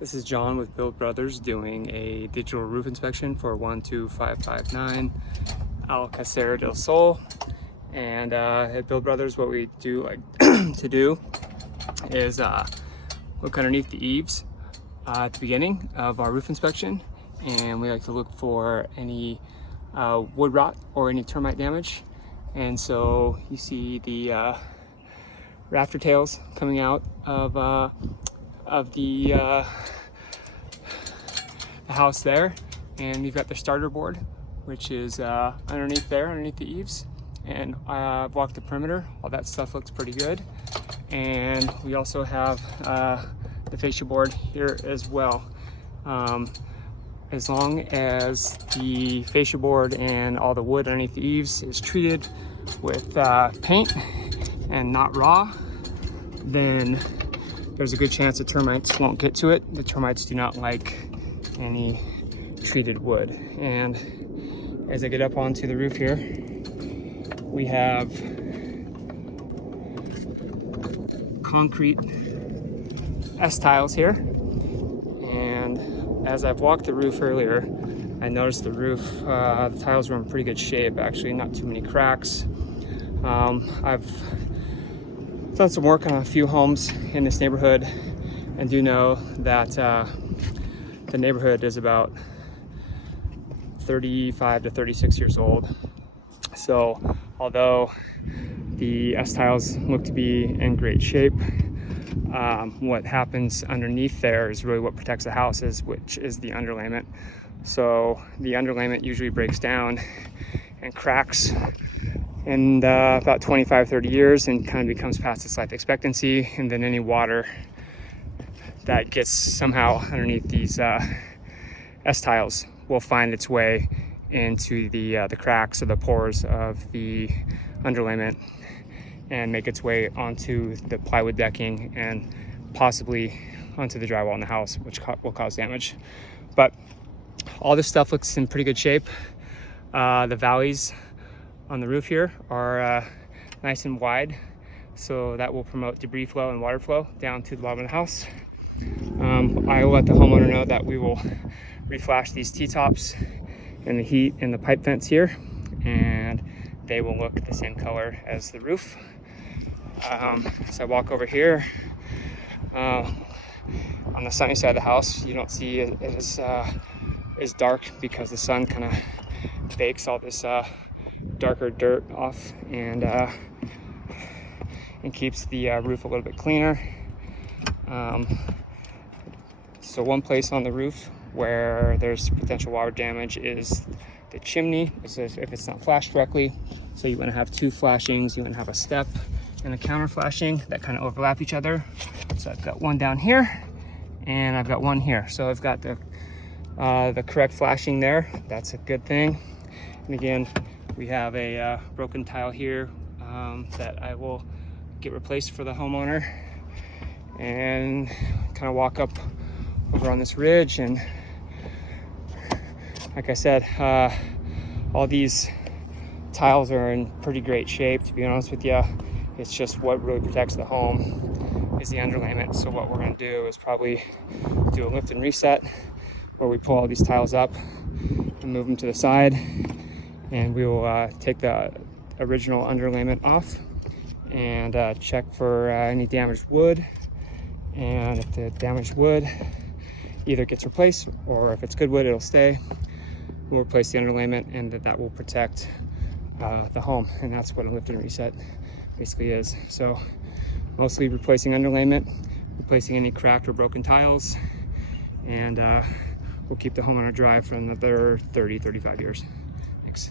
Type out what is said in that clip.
This is John with Build Brothers doing a digital roof inspection for 12559 Alcacer Del Sol. And at Build Brothers, what we do like to do is look underneath the eaves at the beginning of our roof inspection, and we like to look for any wood rot or any termite damage. And so you see the rafter tails coming out of the house there, and you've got the starter board, which is underneath the eaves. And I've walked the perimeter. All that stuff looks pretty good. And we also have the fascia board here as well. As long as the fascia board and all the wood underneath the eaves is treated with paint and not raw, then there's a good chance the termites won't get to it. The termites do not like any treated wood. And as I get up onto the roof here, we have concrete S-tiles here. And as I've walked the roof earlier, I noticed the roof, the tiles were in pretty good shape, actually, not too many cracks. I've done some work on a few homes in this neighborhood and do know that the neighborhood is about 35 to 36 years old. So although the S-tiles look to be in great shape, what happens underneath there is really what protects the houses, which is the underlayment. So the underlayment usually breaks down and cracks in about 25-30 years and kind of becomes past its life expectancy, and then any water that gets somehow underneath these S-tiles will find its way into the cracks or the pores of the underlayment and make its way onto the plywood decking and possibly onto the drywall in the house, which will cause damage. But all this stuff looks in pretty good shape. The valleys on the roof here are nice and wide, so that will promote debris flow and water flow down to the bottom of the house. I will let the homeowner know that we will reflash these T-tops and the heat and the pipe vents here, and they will look the same color as the roof. So I walk over here, on the sunny side of the house, you don't see it as dark because the sun kind of bakes all this darker dirt off and keeps the roof a little bit cleaner. So one place on the roof where there's potential water damage is the chimney, if it's not flashed correctly. So you want to have two flashings. You want to have a step and a counter flashing that kind of overlap each other. So I've got one down here and I've got one here. So I've got the correct flashing there. That's a good thing. And again, we have a broken tile here that I will get replaced for the homeowner, and kind of walk up over on this ridge. And like I said, all these tiles are in pretty great shape, to be honest with you. It's just what really protects the home is the underlayment. So what we're going to do is probably do a lift and reset where we pull all these tiles up and move them to the side, and we will take the original underlayment off and check for any damaged wood. And if the damaged wood either gets replaced, or if it's good wood, it'll stay, we'll replace the underlayment, and that will protect the home. And that's what a lift and reset basically is. So mostly replacing underlayment, replacing any cracked or broken tiles, and we'll keep the homeowner dry for another 30-35 years. Thanks.